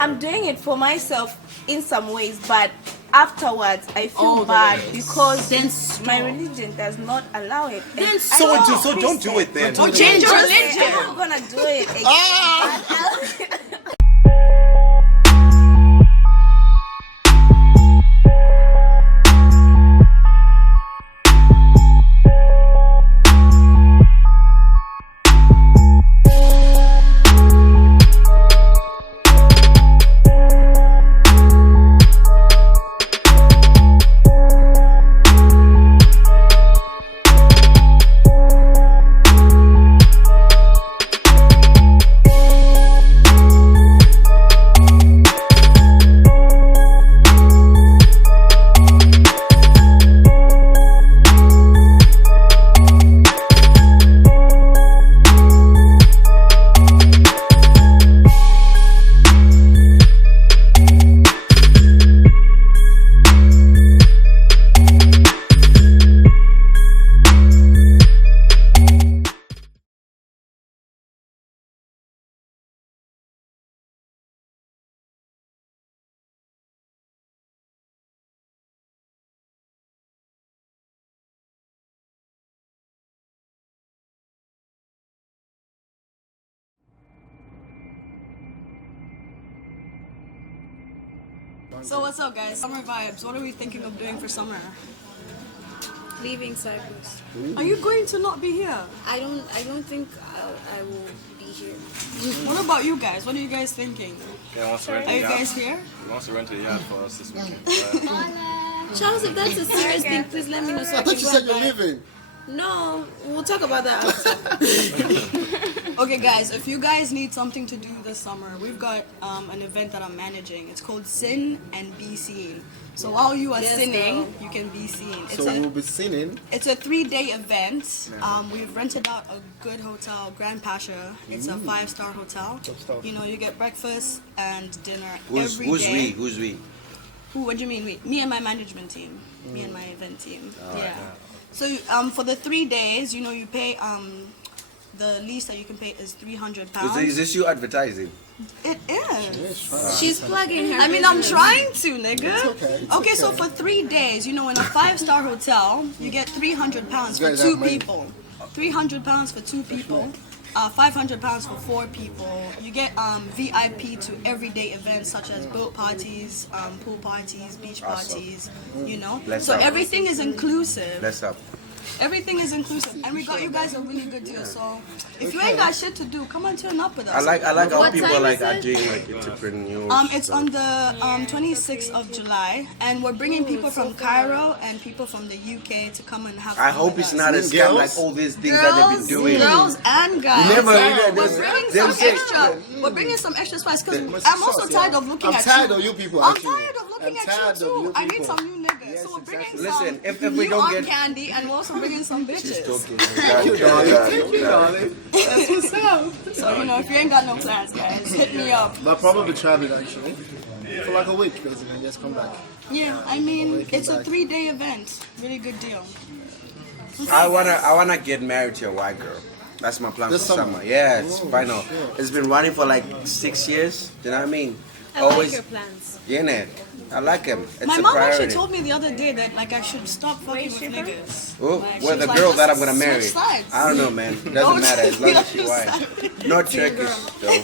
I'm doing it for myself in some ways, but afterwards I feel bad because my religion does not allow it. So don't do it then. Don't change your religion. I'm not gonna do it again. So what's up, guys? Summer vibes. What are we thinking of doing for summer? Leaving Cyprus. Are you going to not be here? I don't think I will be here. What about you guys? What are you guys thinking? Yeah, wants to rent Are a you yacht. guys here? He wants to rent a yacht for us this weekend. Charles, if that's a serious thing, please let me know. So I thought you said you're leaving. No, we'll talk about that after. Okay, guys, if you guys need something to do this summer, we've got an event that I'm managing. It's called Sin and Be Seen. So while you are sinning, you can be seen. So we'll be sinning. It's a 3-day event. We've rented out a good hotel, Grand Pasha. It's a 5-star hotel. You know, you get breakfast and dinner every day. Who's we? Who? What do you mean we? Me and my management team. Me and my event team. Yeah. So for the 3 days, you know, you pay the least that you can pay is £300. Is this you advertising? It is. She's plugging her. I mean, I'm trying to, nigga. It's Okay, so for 3 days, you know, in a 5-star hotel, you get £300 for 2 people. £300 for 2 people. £500 for 4 people. You get VIP to everyday events such as boat parties, pool parties, beach parties. You know, so everything is inclusive. Bless up. Everything is inclusive, and we got you guys a really good deal. So if you ain't got shit to do, come on, turn up with us. I like how What people time like is are it? doing like entrepreneurs. It's on the 26th of July, and we're bringing people from Cairo and people from the UK to come and have fun I hope with it's us. not a Girls? scam like all these things that they've been doing. Girls and guys. You never- we're bringing them some say- extra. We're bringing some extra spice because I'm also tired of looking at you. I'm tired of you people. I'm actually. tired of looking I'm at tired you of too. you I need people. some new niggas. So we're bringing some Listen, if we new don't arm get- candy, and we're also bringing some bitches. Thank you, darling. That's what's up. So you know, if you ain't got no plans, guys, hit me up. But probably traveling actually for like a week basically and just come back. Yeah, I mean, it's a 3-day event. Really good deal. I wanna get married to a white girl. That's my plan This for summer? summer. Yeah, it's Oh, final. shit. It's been running for like 6 years. Do you know what I mean? I like your plans. Yeah, innit? I like him. It's My a mom priority. actually told me the other day that like I should stop fucking with niggas. Oh, Like, well, she the was girl like, that I'm just gonna marry. switch sides. I don't know, man. It Don't doesn't matter as long as she switch white. sides. Not Turkish, though.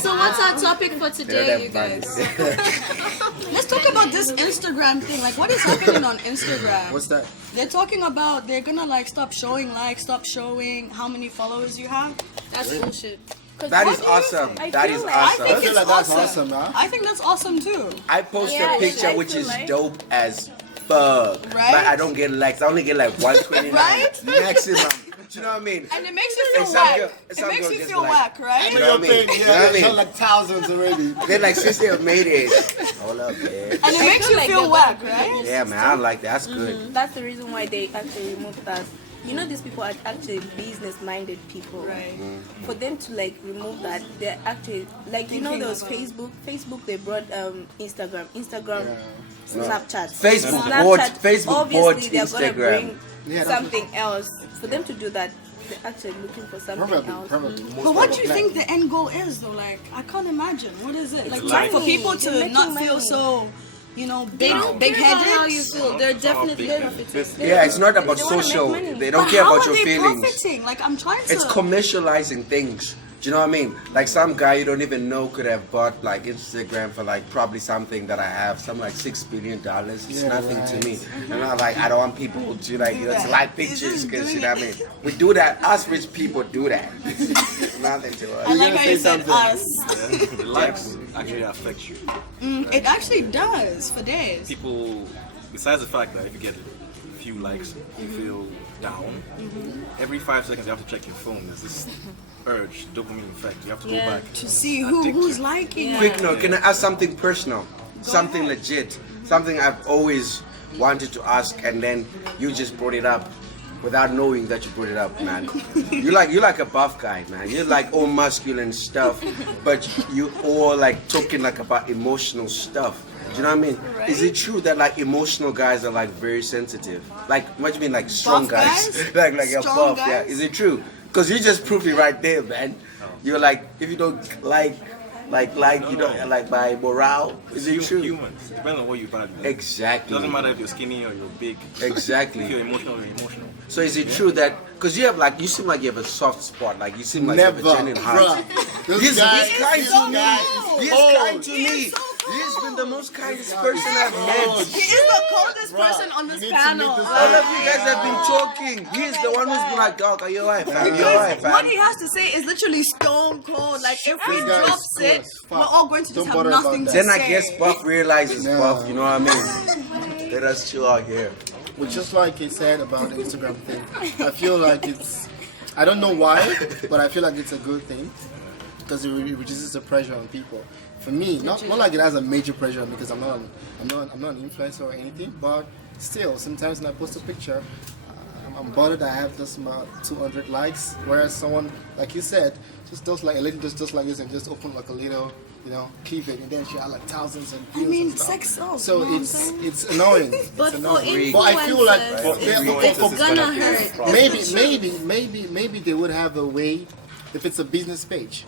So what's our topic for today, you guys? Let's talk about this Instagram thing. Like, what is happening on Instagram? What's that? They're talking about they're gonna like stop showing likes, stop showing how many followers you have. That's bullshit. That is awesome. That is feel like- I awesome. think I feel it's like that's awesome. awesome, huh? I think that's awesome too. I post Yeah, a picture I which feel is like- dope as fuck. Right? But I don't get likes. I only get like 129 Right? maximum. Do you know what I mean? And it makes you feel And some whack. girl- It some makes girl you just feel like- whack, right? You know what I mean? Yeah, You know what I they mean? like thousands already. They're like, since they have made it. Hold up, man. And it makes you like feel they're whack, gonna right? Yeah, man, I like that. That's good. That's the reason why they actually removed that. You know, these people are actually business-minded people. Right. For them to like remove that, they're actually like you know Thinking there was about- Facebook they brought Instagram, No. Snapchat. Facebook Snapchat, bought- Facebook obviously bought they're gonna Instagram. bring Yeah, that's something else. For them to do that, they're actually looking for something else. Probably. But what do you think the end goal is though? Like, I can't imagine. What is it? Like, money. for people They're to making not feel money. so, you know, They don't care about how you big-headed. feel. They're definitely profiting. Yeah, it's not about They wanna make social. money. They don't But care how about are your they feelings. profiting? Like, I'm trying to. It's commercializing things. Do you know what I mean? Like some guy you don't even know could have bought like Instagram for like probably something that I have, something like $6 billion. It's Yeah, nothing right. to me. And I'm like, I don't want people to like, you know, to that. like It's pictures just because you doing know what I mean. We do that. Us rich people do that. Nothing to us. I like gonna how you say said something. us. The likes actually affect you. It actually does for days. People, besides the fact that if you get a few likes, you feel down. Every 5 seconds you have to check your phone. There's this urge, dopamine effect. You have to go Yeah. back. To see who's liking it. Quick note, can I ask something personal? Something legit. Something I've always wanted to ask and then you just brought it up without knowing that you brought it up, man. You're like a buff guy, man. You're like all masculine stuff, but you all like talking like about emotional stuff. Do you know what I mean? Is it true that like emotional guys are like very sensitive? Like what do you mean like strong Buff guys? guys? like you're Strong buff, yeah. guys? Is it true? Because you just proved it right there, man. You're like if you don't like you don't like my morale. Is it true? Humans, depending on what you value. It Exactly. doesn't matter if you're skinny or you're big. Exactly. If you're emotional, you're emotional. So is it true that because you have like you seem like you have a soft spot, like you seem like you Never, have a genuine heart. bruh. He's guy- kind this to me. guy He is is cold. kind to me. He's been the most kindest person I've cold. met. He is the coldest Bruh, person on this you need to meet panel. this All guy. of you guys have been talking. He's the one who's been like, dog, are you alright, fam? You alright, What fam? he has to say is literally stone cold. Like if he This guy is drops cool it, as fuck. we're all going to Don't just have bother about nothing to that. Then I say. guess Buff realizes No. Buff, you know what I mean? Let us chill out here. But just like he said about the Instagram thing, I feel like it's, I don't know why, but I feel like it's a good thing because it reduces the pressure on people. For me, not like it has a major pressure on me because I'm not an influencer or anything, but still, sometimes when I post a picture, I'm bothered I have just about 200 likes, whereas someone, like you said, just does like a lady just like this and just open like a little, you know, keep it, and then she had like thousands of views. I mean, and stuff. sex sells. So you know what I'm saying? it's annoying. But It's for annoying. influencers, But I feel like it's gonna hurt. maybe they would have a way, if it's a business page,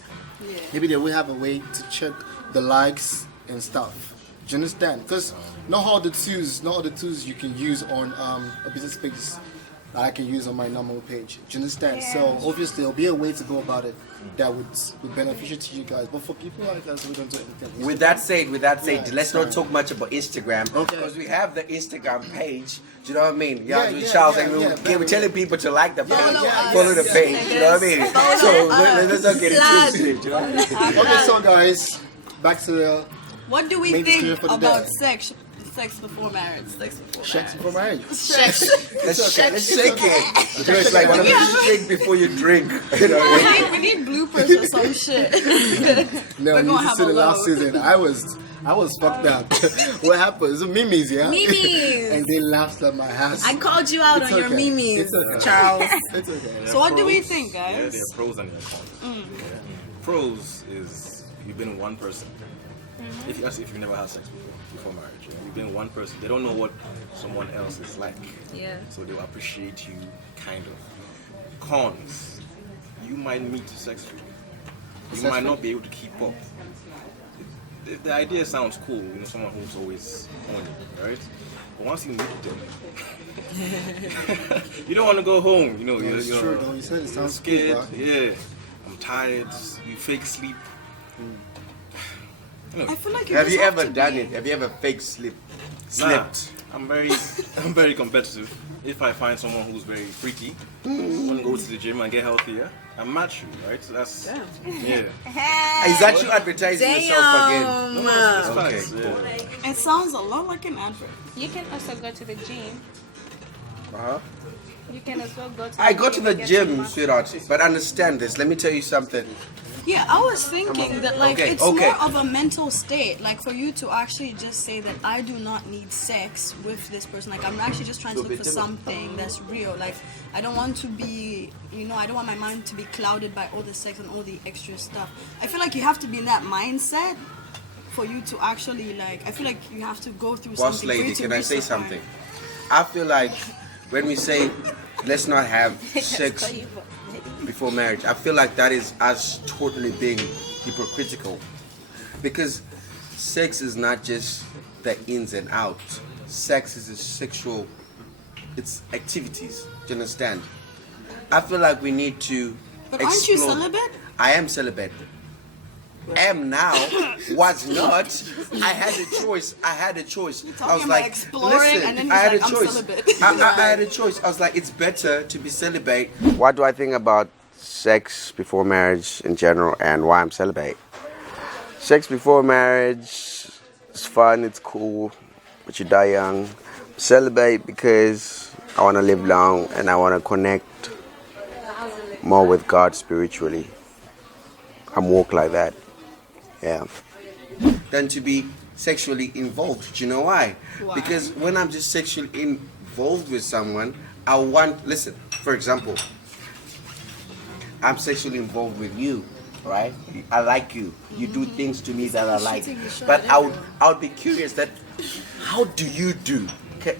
maybe they would have a way to check the likes and stuff. Do you understand? Because not all the tools you can use on a business page that I can use on my normal page. Do you understand? So obviously there'll be a way to go about it that would be beneficial to you guys. But for people like us, we don't do anything. With that said, Yeah, let's not sorry. talk much about Instagram Okay. because we have the Instagram page. Do you know what I mean? Yeah, Yeah, with yeah, Charles, yeah, and yeah, we're telling people to like the page, yeah, follow the yes. page. You know what I mean? So let's not get Plug. into it. You know what I mean? Okay, so guys, back to the What do we Main think discussion for the about day. sex before marriage? Sex before sex marriage. before marriage. Let's shake it. You know, it's like one of those shake before you drink. You know what I mean? We need bloopers or some shit. No, We're you gonna need to have see a the last load. season. I was fucked up. What happened? It's memes, yeah? Memes. And they laughed at my ass. I called you out It's on your okay. memes, It's okay. Charles. It's okay. So what do we Pros, think, Yeah, guys? there are pros and there are cons. Okay. Pros is you've been one person. If you've never had sex before marriage, you've been one person. They don't know what someone else is like. Yeah. So they'll appreciate you, kind of. Cons, you might meet successfully. You might not be able to keep up. The idea sounds cool, you know, someone who's always on you, right? But once you meet them, you don't want to go home, you know. Yeah, it's you're, true, though. You said it you're sounds scared, cool, but- yeah. I'm tired, you fake sleep. I feel like Have you just ever to done be- it? Have you ever fake slept? Nah, I'm very competitive. If I find someone who's very freaky, want to go to the gym and get healthier, I match you, right? So that's yeah. Is that you advertising yourself again? No, it's Okay, facts, yeah. It sounds a lot like an advert. You can also go to the gym. Uh-huh. You can as well go to I go to the and get some gym, muscle. sweetheart, but understand this. Let me tell you something. Yeah, I was thinking that like Okay, it's okay. more of a mental state. Like for you to actually just say that I do not need sex with this person. Like I'm actually just trying to look for something that's real. Like I don't want to be, you know, I don't want my mind to be clouded by all the sex and all the extra stuff. I feel like you have to be in that mindset for you to actually like. I feel like you have to go through Boss something. for you lady, to can I reach say the point. something? I feel like when we say let's not have sex before marriage. I feel like that is us totally being hypocritical, because sex is not just the ins and outs. Sex is a sexual, it's activities. Do you understand? I feel like we need to But aren't you explore- celibate? I am celibate. Am now, was not. I had a choice. I was talking like, about exploring, and then I had he's a like, I'm choice. celibate. I had a choice. I was like, it's better to be celibate. What do I think about sex before marriage in general, and why I'm celibate? Sex before marriage is fun. It's cool, but you die young. Celibate because I want to live long and I want to connect more with God spiritually. I'm walk like that. Yeah. Than to be sexually involved. Do you know why? Because when I'm just sexually involved with someone, I want, listen, for example, I'm sexually involved with you, right? I like you. You do things to me that I like. But I would be curious that, how do you do? Okay.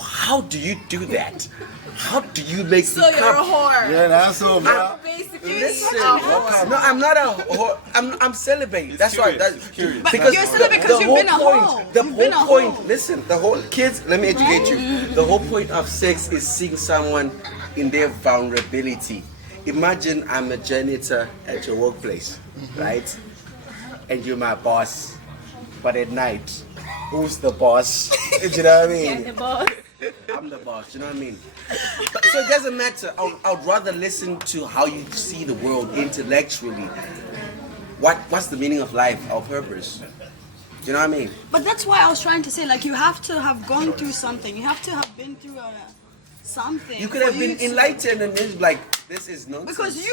How do you do that? How do you make So you're a whore. You're an asshole, bro. Basically, Listen, a whore. no, I'm not a whore. I'm celibate. That's why. Curious. But you're celibate because you've been a hoe. The You've been a whole point. hoe. Listen, the whole kids. Let me educate you. The whole point of sex is seeing someone in their vulnerability. Imagine I'm a janitor at your workplace, right? And you're my boss. But at night, who's the boss? Do you know what I mean? The boss. I'm the boss, you know what I mean? So it doesn't matter. I'd rather listen to how you see the world intellectually. What's the meaning of life, our purpose? Do you know what I mean? But that's why I was trying to say, like, you have to have gone through something. You have to have been through something. You could have for been to- enlightened and it's like, this is nonsense. Because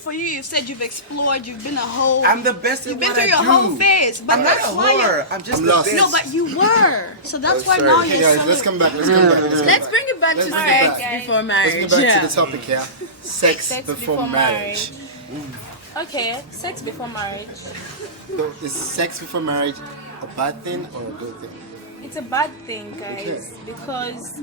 for you said you've explored, you've been a hoe. I'm the best You've at been what through I your do. whole phase. But I'm not a that's why whore. I'm just I'm the lost. best. No, but you were. So that's why sorry. now Hey you're guys, let's celibate. come back. Let's bring it back to Let's bring it sex back. before Let's marriage. go back to the topic here. Sex before marriage. Okay, sex before marriage. So is sex before marriage a bad thing or a good thing? It's a bad thing, guys, Okay. because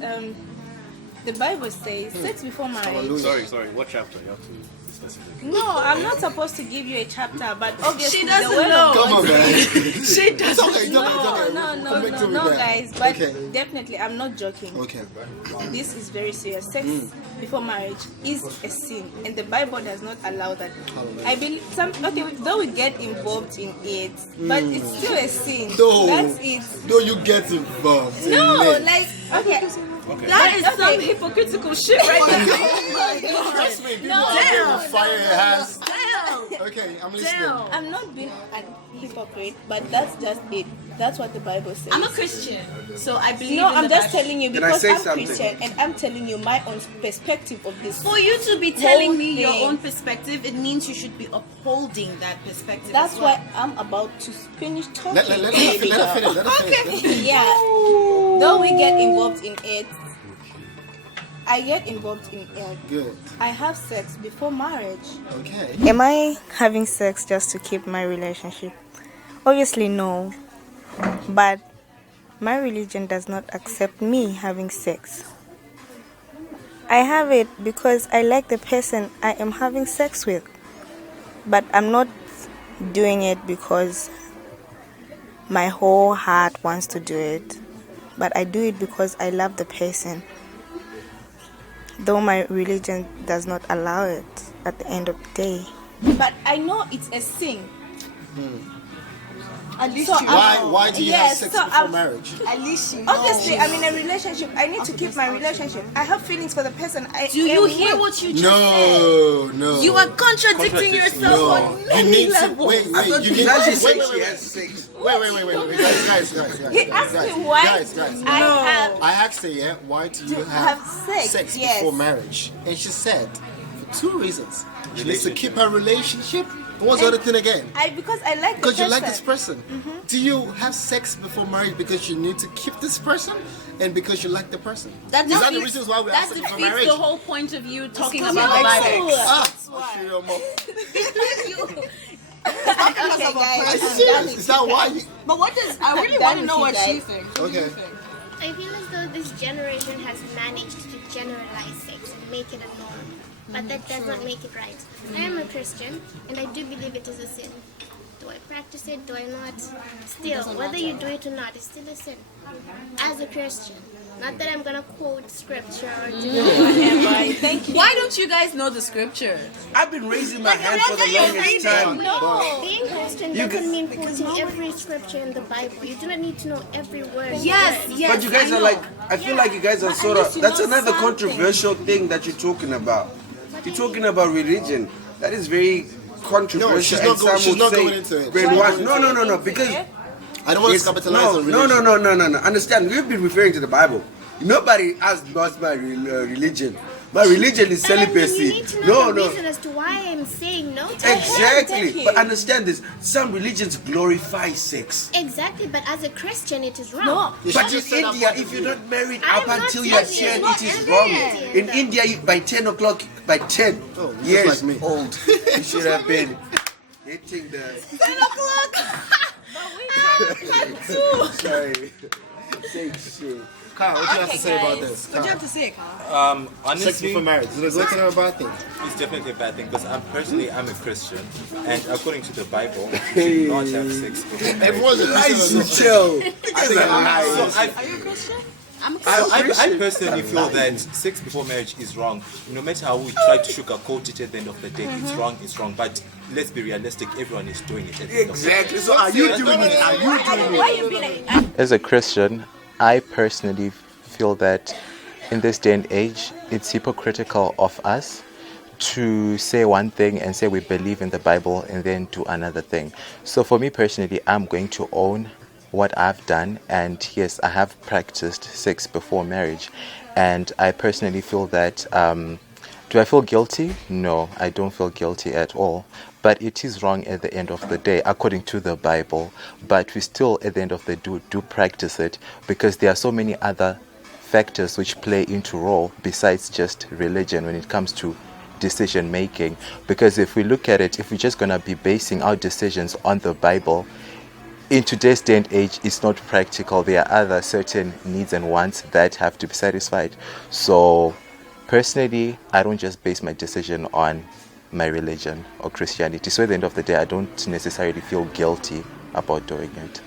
the Bible says sex before marriage. Sorry. What chapter? You have to be specific. No, I'm not supposed to give you a chapter, but obviously She the doesn't word know. of Come on, man. She does. It's okay, it's okay. No, guys, but Okay. definitely, I'm not joking. Okay. This is very serious. Sex before marriage is a sin, and the Bible does not allow that. I believe though we get involved in it, but it's still a sin. No. That's it. No, you get involved. No, in it. like okay. That is some hypocritical shit right there. Trust me, people No. out there will fire your ass. Damn. Okay, I'm listening. Damn. I'm not being a hypocrite, but that's just it. That's what the Bible says. I'm a Christian, so I believe. No, in I'm the just Bible. telling you Can I because say I'm something? Christian and I'm telling you my own perspective of this. For you to be telling Whole me your thing. own perspective, it means you should be upholding that perspective. That's as well. why I'm about to finish talking. Let her finish. Let her finish. Yeah. Though we get involved in it, I get involved in it. Good. I have sex before marriage. Okay. Am I having sex just to keep my relationship? Obviously, no. But my religion does not accept me having sex. I have it because I like the person I am having sex with. But I'm not doing it because my whole heart wants to do it. But I do it because I love the person. Though my religion does not allow it at the end of the day. But I know it's a sin. At least So you Why do you have Yes, sex so before I'm- marriage? At least you know. Obviously, I'm in a relationship. I need to keep my relationship. I have feelings for the person I Do you am hear with. what you just said? No. You are contradicting yourself No. on You many need to levels. wait. I thought You you need guys wait, said wait, she wait, has sex. wait. Guys. He asked me why Guys. I have I asked her, yeah, why do you to have have sex, yes. before marriage? And she said, for two reasons. She needs to keep her relationship. And what's the other thing again? because I like the Because you person. like this person. Do you have sex before marriage because you need to keep this person and because you like the person? Is that the defeats- reasons why we have That sex before defeats marriage? the whole point of you talking No. about the Bible. Ah, I'll show you more. Okay, guys. Are you I'm serious? done with Is that you why? guys. You, But what does I really done want to with know you what she guys. thinks. okay. I feel as though this generation has managed to generalize sex and make it a norm. but that does not make it right. I am a Christian, and I do believe it is a sin. Do I practice it? Do I not? Still, whether you do it or not, it's still a sin. As a Christian. Not that I'm going to quote scripture or do whatever. Thank you. Why don't you guys know the scripture? I've been raising my hand for the longest time. No, being Christian doesn't mean quoting every scripture in the Bible. You do not need to know every word. Yes, yes. But you guys are like, I feel like you guys are sort of, that's another controversial thing that you're talking about. You're talking about religion. That is very controversial. No, she's not going into it. No, because I don't want to capitalize on religion. No. Understand, we've been referring to the Bible. Nobody asked about my religion. My religion is celibacy. You need to know the reason as to why I'm saying no to Exactly. But understand this. Some religions glorify sex. Exactly, but as a Christian, it is wrong. No. But in India, if you're not married up until you're 10, it is wrong. In India, by 10 o'clock, by 10 years like me. old, you should have been hitting the... 10 o'clock. Sorry. Say shit. Kyle, what do you have to say about this? What do you have to say, Carl? Sex Honestly, before marriage. Is it a bad thing? it's definitely a bad thing because I'm a Christian, and according to the Bible, you should not have sex before marriage. Everyone's a Christian. Chill. Are you a Christian? I'm a Christian. I personally feel that sex before marriage is wrong. No matter how we try to sugarcoat it at the end of the day, it's wrong. But let's be realistic, everyone is doing it at the end of the day. Exactly. So are you doing it? Are you doing Why it? you be like, As a Christian, I personally feel that in this day and age, it's hypocritical of us to say one thing and say we believe in the Bible and then do another thing. So for me personally, I'm going to own what I've done, and yes, I have practiced sex before marriage, and I personally feel that do I feel guilty? No, I don't feel guilty at all. But it is wrong at the end of the day, according to the Bible. But we still, at the end of the day, do practice it because there are so many other factors which play into role besides just religion when it comes to decision making. Because if we look at it, if we're just going to be basing our decisions on the Bible, in today's day and age, it's not practical. There are other certain needs and wants that have to be satisfied. So personally, I don't just base my decision on my religion or Christianity. So at the end of the day, I don't necessarily feel guilty about doing it.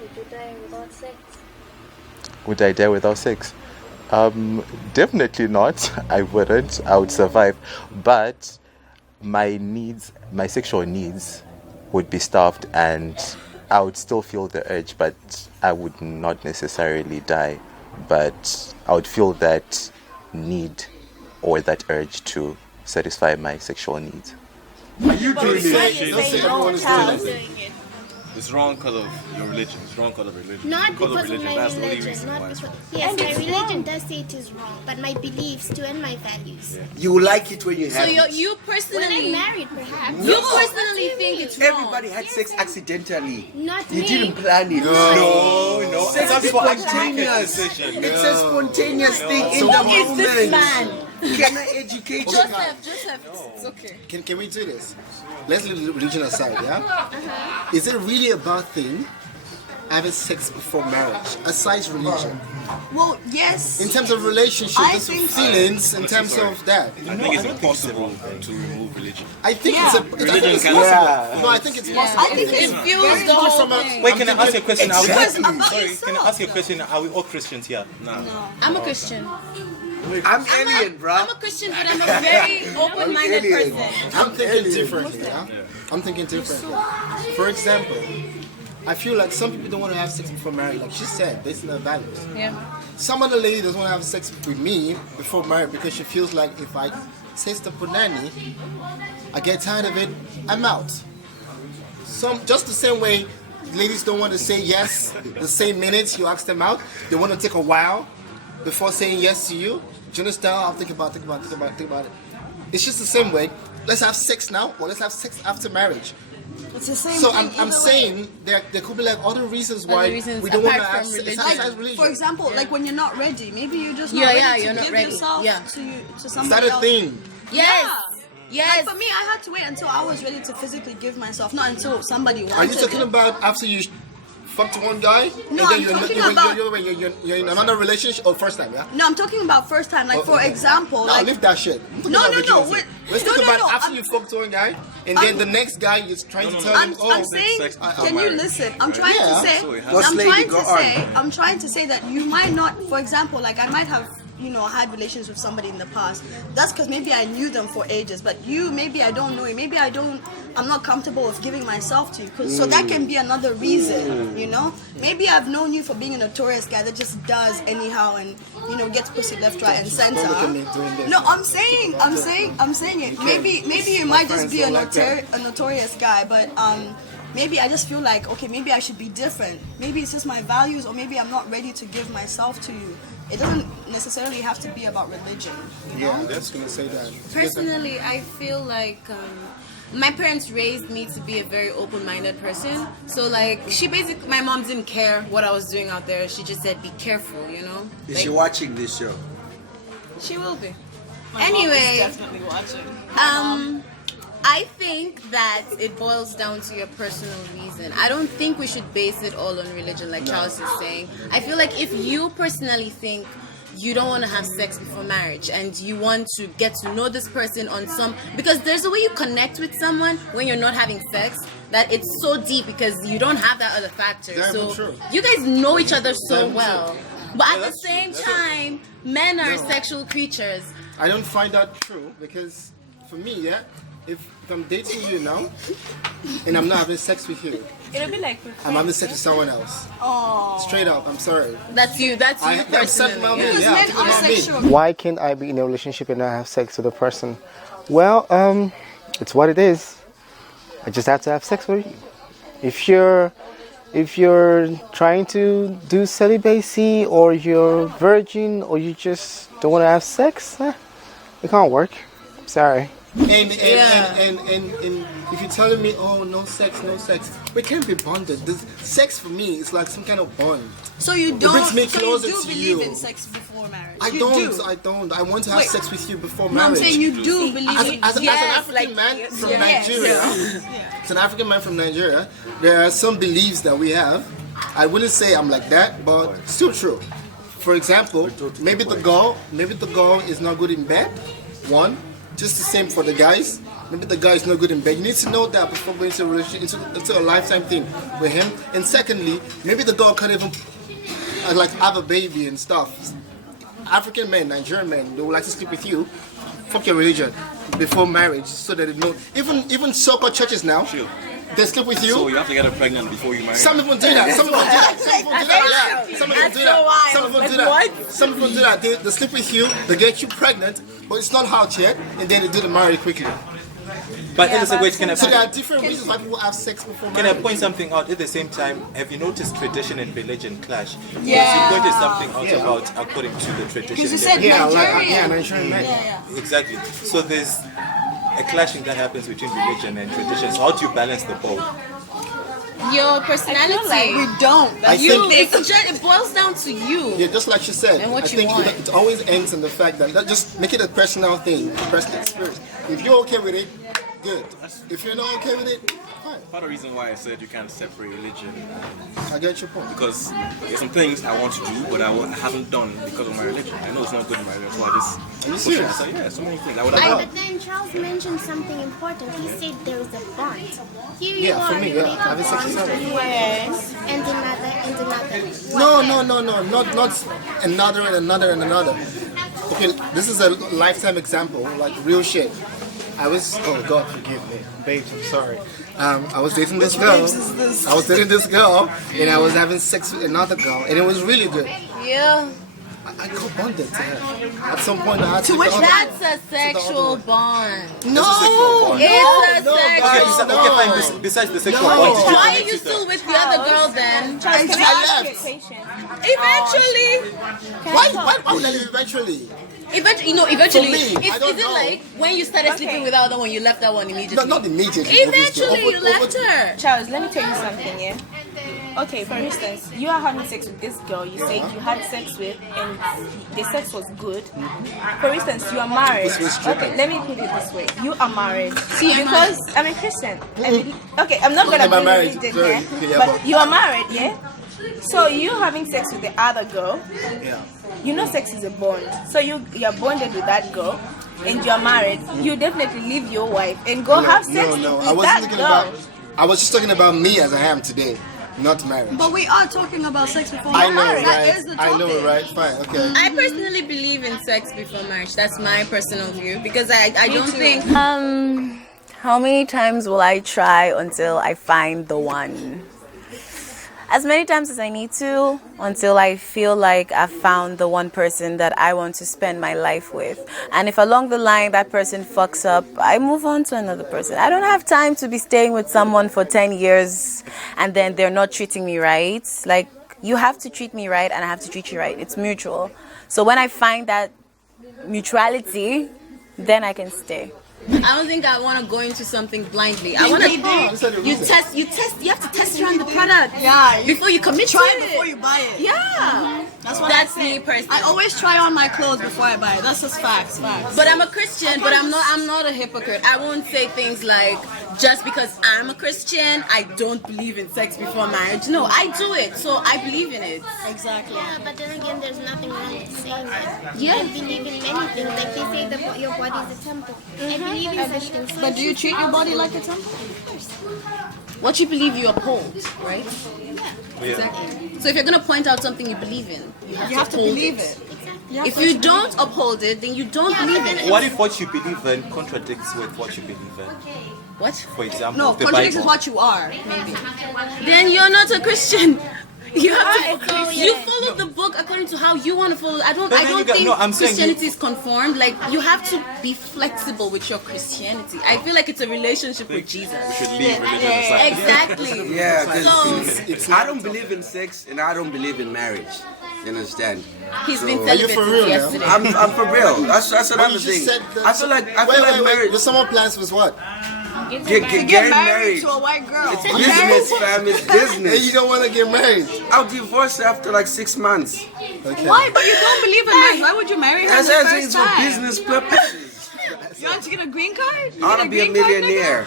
Would you die without sex? Would I die without sex? Definitely not. I wouldn't. I would survive. But my needs, my sexual needs would be starved and I would still feel the urge, but I would not necessarily die. But I would feel that need or that urge to satisfy my sexual needs. Are you doing it? Don't say everyone is doing it. Doing it. It's wrong because of your religion. It's wrong because of religion. Not because because of my that's the only religion. reason Not why it's because, wrong. yes, my religion does say it is wrong, but my beliefs too and my values. You like it when you so have it. you When I'm personally, married, perhaps. you personally think it's wrong? Everybody had sex accidentally. Not You me. didn't plan it. No. Sex Some is people actually spontaneous. make a decision. It's a spontaneous thing in Who the is moment. this man? Can I educate you? Joseph, it's okay. Can we do this? Let's leave religion aside, yeah? Is it really a bad thing having sex before marriage, aside religion? Well, yes. In terms of relationship, I there's think so. feelings, in terms of that. I think it's impossible to remove religion. I think Yeah. it's possible. Yeah. No, I think it's possible. I think it fuels the whole thing. Wait, can I ask you a question? Are we Exactly. Sorry, can I ask you a question? Are we all Christians here? No. I'm a Christian. I'm alien, bro. I'm a Christian, but I'm a very open-minded alien. person. I'm thinking differently, yeah? I'm thinking differently. For example, I feel like some people don't want to have sex before marriage. Like she said, based on their values. Yeah. Some other lady doesn't want to have sex with me before marriage because she feels like if I taste the punani, I get tired of it, I'm out. Just the same way ladies don't want to say yes the same minute you ask them out. They want to take a while before saying yes to you. Do you understand? I'll think about it. It's just the same way. Let's have sex now or let's have sex after marriage. It's the same So thing. I'm either saying there could be like other reasons why reasons we don't want to apart have from sex religion. outside religion. For example, like when you're not ready, maybe you're just Yeah, not yeah, ready you're to not give ready. yourself Yeah. to Is somebody that a else. thing? Yes. Yes. Like for me, I had to wait until I was ready to physically give myself, not until somebody wanted Are you talking it. about after you fucked one guy, No, and then I'm you're talking about- you're in another relationship, or first time, yeah? No, I'm talking about first time. Like, Oh, for okay. example, No, like, leave that shit. I'm talking No, about no, no, virginity. wait. Let's No, talk no, about no, after I'm- you fucked one guy, and then the next guy is trying to tell I'm him, oh, saying, sex before can you marriage, listen? I'm right? trying Yeah. to say, So it has- Boss I'm lady, trying go to on. say, I'm trying to say that you might not, for example, like I might have, had relations with somebody in the past. That's because maybe I knew them for ages, but you, maybe I don't know you. Maybe I'm not comfortable with giving myself to you. So that can be another reason, Maybe I've known you for being a notorious guy that just does anyhow and, gets pussy left, right, and center. Don't look at me doing this. No, I'm saying it. Maybe you might just be a notorious guy, but maybe I just feel like, okay, maybe I should be different. Maybe it's just my values, or maybe I'm not ready to give myself to you. It doesn't necessarily have to be about religion. yeah, I'm just gonna say that. Personally, I feel like my parents raised me to be a very open-minded person. So like, my mom didn't care what I was doing out there. She just said, be careful, Is she watching this show? She will be. My mom is Anyway, definitely watching. I think that it boils down to your personal reason. I don't think we should base it all on religion, like Charles is saying. I feel like if you personally think you don't want to have sex before marriage and you want to get to know this person on because there's a way you connect with someone when you're not having sex that it's so deep because you don't have that other factor. Very So true. you guys know each other so Very well. true. But at the that's true. same That's time, men are sexual creatures. I don't find that true because for me, yeah, if I'm dating you now and I'm not having sex with you, It'll be like I'm having sex with someone else. Straight up, I'm sorry. That's you I'm saying personally. about me, Because yeah, men I'm are talking about me. sexual. Why can't I be in a relationship and not have sex with a person? Well, it's what it is. I just have to have sex with you. If you're trying to do celibacy, or you're virgin, or you just don't want to have sex, it can't work. Sorry. And if you're telling me, oh, no sex, we can't be bonded. Sex for me is like some kind of bond. So you It don't. brings me so closer you do to believe you. in sex before marriage. I You don't. I want to have Wait. sex with you before No, I'm marriage. saying you do believe As, in. as an African man from Nigeria, as an African man from Nigeria, there are some beliefs that we have. I wouldn't say I'm like that, but still true. For example, maybe the girl is not good in bed. One, just the same for the guys. Maybe the guy is not good in bed. You need to know that before going into a relationship, into a lifetime thing with him. And secondly, maybe the girl can't even like have a baby and stuff. African men, Nigerian men, they would like to sleep with you. Fuck your religion before marriage, so that they know. Even so-called churches now, Chill. they sleep with you. So you have to get her pregnant before you marry. Some people do that. Some people do that. Some people do that. Yeah. Some people do that. Some people do that. Some people do that. They sleep with you. They get you pregnant, but it's not out yet, and then they do the marriage quickly. But wait, So there are different reasons why people have sex before can I marriage. point something out at the same time? Have you noticed tradition and religion clash? Yeah. You pointed something out Yeah. about according to the tradition. Because you and said Yeah, Nigerian. Nigerian men. exactly. So there's a clashing that happens between religion and tradition. So how do you balance the both? Your personality. We don't. That's the thing. It boils down to you. Yeah, just like she said, And what I you think want. it always ends in the fact that just make it a personal thing, personal experience. If you're okay with it, good. If you're not okay with it, fine. Part of the reason why I said you can't separate religion I get your point. because there's some things I want to do, but I haven't done because of my religion. I know it's not good in my religion, so I just Are you push it. serious? So yeah, so many things. I would But have then Charles mentioned something important. He said there is a bond. Here you Yeah, are, for me, you yeah, make a having sex bond is with something. one and another and another. No, not another and another and another. Okay, this is a lifetime example, like real shit. Oh God, forgive me, babes. I'm sorry. I was dating this girl. And I was having sex with another girl, and it was really good. Yeah. I got bonded to her. At some point, I had to. That's a sexual bond. No, It's a no, sexual guys, bond. no. Okay, fine. Besides the sexual No. bond, did you Why are connect you with still her? with the other girl then? I left. Eventually. Why would I leave eventually? Eventually. For me, I don't Is it know. like when you started sleeping with the other one, you left that one immediately? Not immediately. Eventually, obviously. you left her. Charles, let me tell you something, yeah? Okay, for instance, you are having sex with this girl you said you had sex with and the sex was good. For instance, you are married. Okay, let me put it this way. You are married. Because I'm a Christian. Okay, I'm not going to bring religion here, but you are married, yeah? So you having sex with the other girl, you know sex is a bond. So you're bonded with that girl and you're married. You definitely leave your wife and go have sex with that girl. I was just talking about me as I am today. Not marriage. But we are talking about sex before I marriage. know, right? That is the topic. I know, right? Fine, okay. I personally believe in sex before marriage. That's my personal view because I don't think. How many times will I try until I find the one? As many times as I need to until I feel like I've found the one person that I want to spend my life with. And if along the line that person fucks up, I move on to another person. I don't have time to be staying with someone for 10 years and then they're not treating me right. Like, you have to treat me right and I have to treat you right. It's mutual. So when I find that mutuality, then I can stay. I don't think I want to go into something blindly. I want to. You test. You have to test around the product. Yeah. Before you commit to it. it. Before you buy it. Yeah. That's me personally. I always try on my clothes before I buy it. That's just facts. But I'm a Christian. But I'm not a hypocrite. I won't say things like just because I'm a Christian, I don't believe in sex before marriage. No, I do it. So I believe in it. Exactly. Yeah, but then again, there's nothing wrong with saying that. Yeah. I believe in many things. Like they say, your body is a temple. I believe in such things. But do you treat your body like a temple? Of course. What you believe, you uphold, right? Yeah. Exactly. So if you're gonna point out something you believe in, you have to believe it. Exactly. If you don't uphold it, then you don't believe in it. What if what you believe in contradicts with what you believe in? What? For example, No, the contradicts Bible. with what you are, maybe. Then you're not a Christian. You have to. So, You follow the book according to how you want to follow. I don't think I'm saying Christianity is conformed. Like you have to be flexible with your Christianity. I feel like it's a relationship with Jesus. We should leave religion aside. Exactly. Yeah, So because I don't believe in sex and I don't believe in marriage. You understand? he's been Are you celibate for since real now? yesterday. I'm for real. That's But another you thing. just said that. I feel like Wait. marriage. The summer plans was what? Getting Get married married. to a white girl. It's business, fam. It's And you business. don't want to get married. I'll divorce after like 6 months. Okay. Why? But you don't believe in marriage. Why would you marry her As the I say, first it's for time? business purposes. You want to get a green card? You I want get to be a green card, millionaire.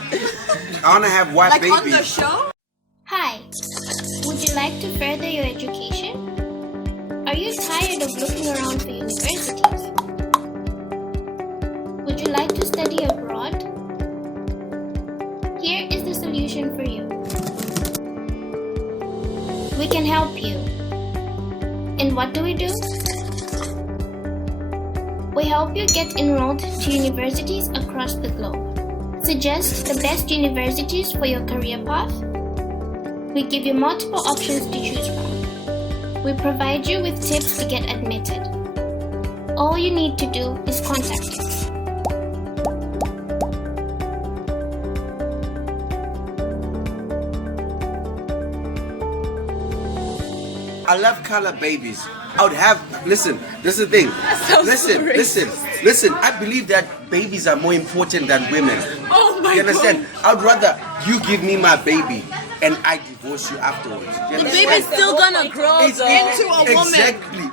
I want to have white Like on the babies. show? Hi. Would you like to further your education? Are you tired of looking around for universities? Would you like to study abroad? Here is the solution for you. We can help you. And what do? We help you get enrolled to universities across the globe. Suggest the best universities for your career path. We give you multiple options to choose from. We provide you with tips to get admitted. All you need to do is contact us. I love color babies. I would have, listen, this is the thing. Listen. I believe that babies are more important than women. Oh my You understand? I would rather you give me my baby and I divorce you afterwards. You The understand? baby's still gonna grow It's though. into a woman. Exactly.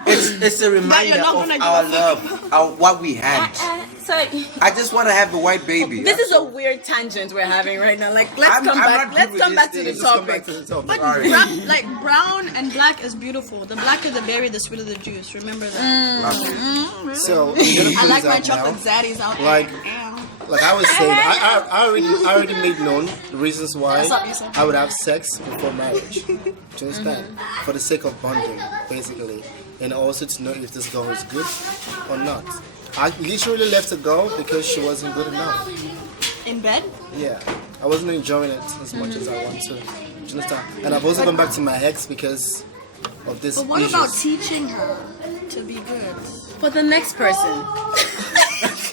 It's a reminder not of gonna our give a love, what we had. So I just want to have a white baby. this is a weird tangent we're having right now. Like let's I'm come not back. good Let's with come these back to the things. Let's come back topic. to the topic. But Sorry. like brown and black is beautiful. The blacker the berry, the sweeter the juice. Remember that. So, I'm gonna I put like this my out chocolate now. zaddies out there. Like- Yeah. Like I was saying, I already made known the reasons why That's what you said. I would have sex before marriage. Do you understand? For the sake of bonding, basically, and also to know if this girl is good or not. I literally left a girl because she wasn't good enough. In bed? Yeah, I wasn't enjoying it as much as I want to. Do you understand? And I've also gone back to my ex because of this. But what issues. about teaching her to be good? For the next person.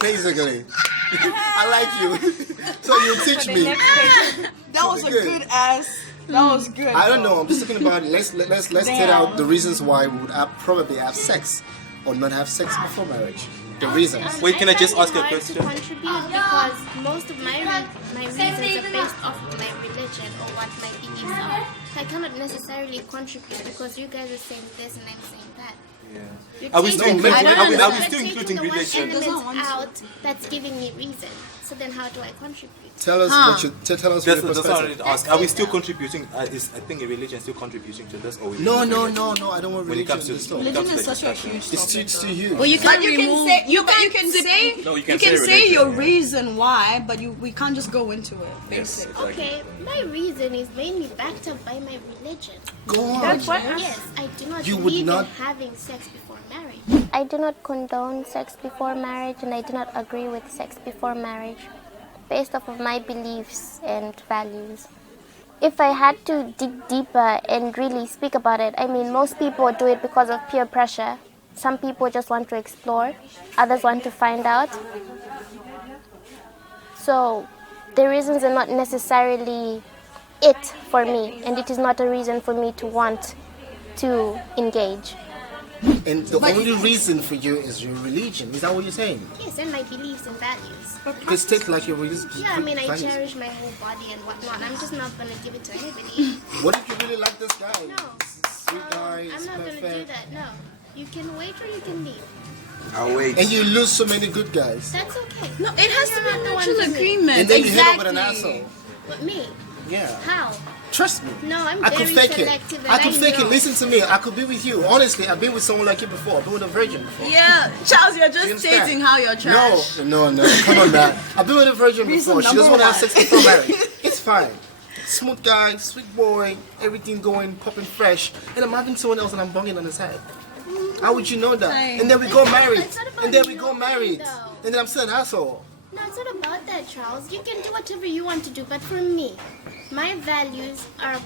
Basically, I like you, so you teach me. That was a good ass. That was good. I don't know. I'm just talking about. Let's get out the reasons why we would probably have sex or not have sex before marriage. the reasons. Wait, can I just ask you a I find it question? hard to contribute because most of my reasons are based off of my religion or what my beliefs are. So I cannot necessarily contribute because you guys are saying this and I'm saying that. Yeah. Are we still including the religion? one element out that's giving me reason. So then how do I contribute? Tell us what you tell us your That's what I perspective. wanted to ask. Are we still contributing? Is I think a religion still contributing to this? Or we No, I don't want When it religion comes in to this talk. Religion is such a huge topic. It's too huge. Well, you But can't you can remove. say you can say No, you you can can say say religion, your yeah. reason why, but we can't just go into it. Yes. Okay, my reason is mainly backed up by my religion. Go on. Yes, I do not You would believe not- in having sex before marriage. I do not condone sex before marriage, and I do not agree with sex before marriage, based off of my beliefs and values. If I had to dig deeper and really speak about it, I mean, most people do it because of peer pressure. Some people just want to explore, others want to find out. So the reasons are not necessarily it for me, and it is not a reason for me to want to engage. And the only reason for you is your religion. Is that what you're saying? Yes, and my beliefs and values. Because take like your religion. Yeah, I mean, I cherish my whole body and whatnot. I'm just not gonna give it to anybody. What if you really like this guy? No. Sweet guy, I'm it's not gonna do perfect. that. No. You can wait or you can leave. I'll wait. And you lose so many good guys. That's okay. No, it has to You're be not a the one mutual for me. agreement. And then you hit up with Exactly. an asshole. But me? Yeah. How? Trust me. No, I'm I could very fake it. selective. I could fake know. it. Listen to me. I could be with you. Honestly, I've been with someone like you before. I've been with a virgin before. Yeah, Charles, you're You just understand? stating how you're trash. No. Come on, man. I've been with a virgin Reason before. She doesn't number want to have one. sex before marriage. It's fine. Smooth guy, sweet boy, everything going, popping fresh. And I'm having someone else and I'm banging on his head. How would you know that? And then we go married. It's not about And then we you go knowing, married. though. And then I'm still an asshole. No, it's not about that, Charles. You can do whatever you want to do, but for me, my values are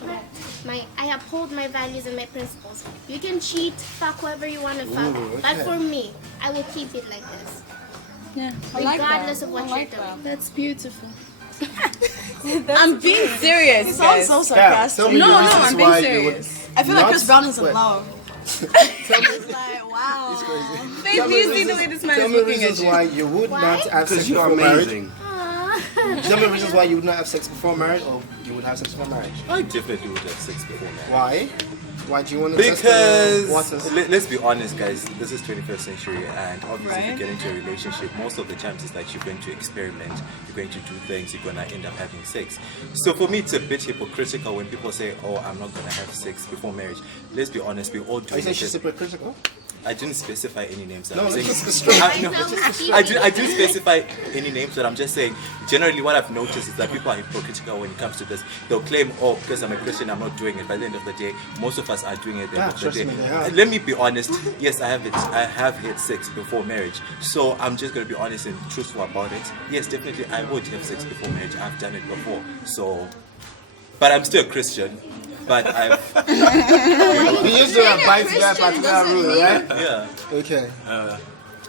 I uphold my values and my principles. You can cheat, fuck whoever you want to fuck, but okay. for me, I will keep it like this, Yeah, I like regardless that. of what I you're like doing. that. That's beautiful. I'm being serious. It sounds so sarcastic. tell me the No, reasons I'm why being you would serious. I feel like not- Chris Brown is in Wait. love. Tell me- It's like, wow. Babe, tell do me you see the way this man tell is me looking at reasons you? why you would not have sex Because you're before marriage. amazing. Tell me reasons why you would not have sex before marriage, or you would have sex before marriage. I definitely would have sex before marriage. Why? Why do you want to test Because waters? let's be honest, guys. This is 21st century, and obviously, if you Right. get into a relationship, most of the chances that you're going to experiment, you're going to do things, you're gonna end up having sex. So for me, it's a bit hypocritical when people say, "Oh, I'm not gonna have sex before marriage." Let's be honest, we all do. Are you saying it. she's hypocritical? I didn't specify any names. No, I'm let's saying, just be straight. I didn't specify any names, but I'm just saying, generally what I've noticed is that people are hypocritical when it comes to this. They'll claim, oh, because I'm a Christian, I'm not doing it. By the end of the day, most of us are doing it at the end of the trust day. me, they are. Let me be honest. Yes, I have had sex before marriage. So I'm just going to be honest and truthful about it. Yes, definitely, I would have sex before marriage. I've done it before. So, but I'm still a Christian. But I've, You used to abide to that particular rule, right? yeah. Okay.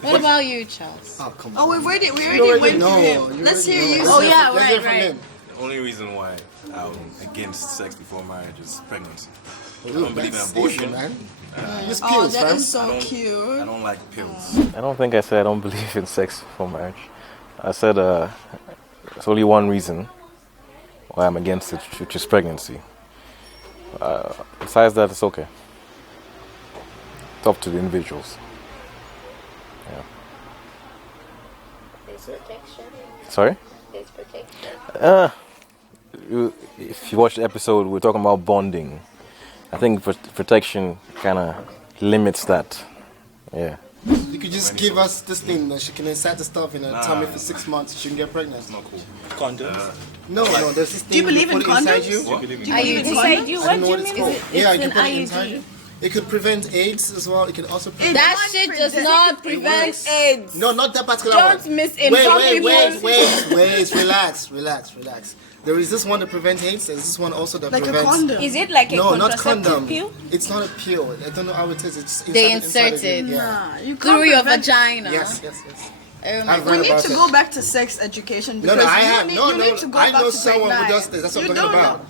What about you, Charles? Oh, come on. Oh, we already You already went know. through You him. Let's already hear know. you. Oh, yeah, Let's hear right, from right. him. The only reason why I'm against sex before marriage is pregnancy. Ooh, I don't believe in that's abortion. easy, man. Just Oh, pills, that fam. is so I cute. don't like pills. I don't think I said I don't believe in sex before marriage. I said it's only one reason why I'm against it, which is pregnancy. Besides that, it's okay. It's up to the individuals. Yeah. There's protection. Sorry? There's protection. If you watch the episode, we're talking about bonding. I think protection kind of limits that. Yeah. You could just give us this thing that she can insert the stuff in her tummy for 6 months. She can get pregnant. It's not cool. Condoms. No, there's this thing. Do you believe in put it inside condoms? you. What? Believe in Do you believe in condoms? I don't know what it's called. Yeah, you It's can put an it inside IUD. you. It could prevent AIDS as well. It can also prevent. That shit does not prevent AIDS. No, not that particular Don't one. misinform Wait. Relax. There is this one that prevents AIDS. There's this one also that Like a prevents. condom. Is it like a No, not contraceptive condom. pill? It's not a pill. I don't know how it is. It's They inside of you. insert it. Yeah. Nah, you can't Through your prevent- vagina. Yes. I remember. I've We read need about to it. go back to sex education No, because I you have. need, No, you need to go I back know to someone grade who 9. does this. That's what You I'm talking don't about.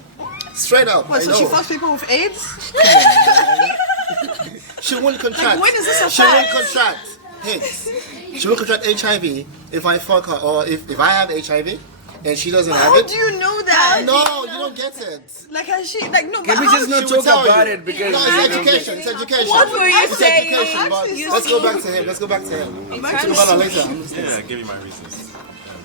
Straight up. What, I so know. she fucks people with AIDS? She won't contract. Like, when is this a She won't fact? contract. Hits. She will contract HIV if I fuck her, or if I have HIV and she doesn't have How it. do you know that? No, you don't get it. Like, has she, like, no, Can but we how- just not She will talk tell about you. it because No, it's education. It's education. What were you It's saying? education, but let's go back to him. Let's go back to him. We'll talk about it later. Yeah, I'll give you my reasons.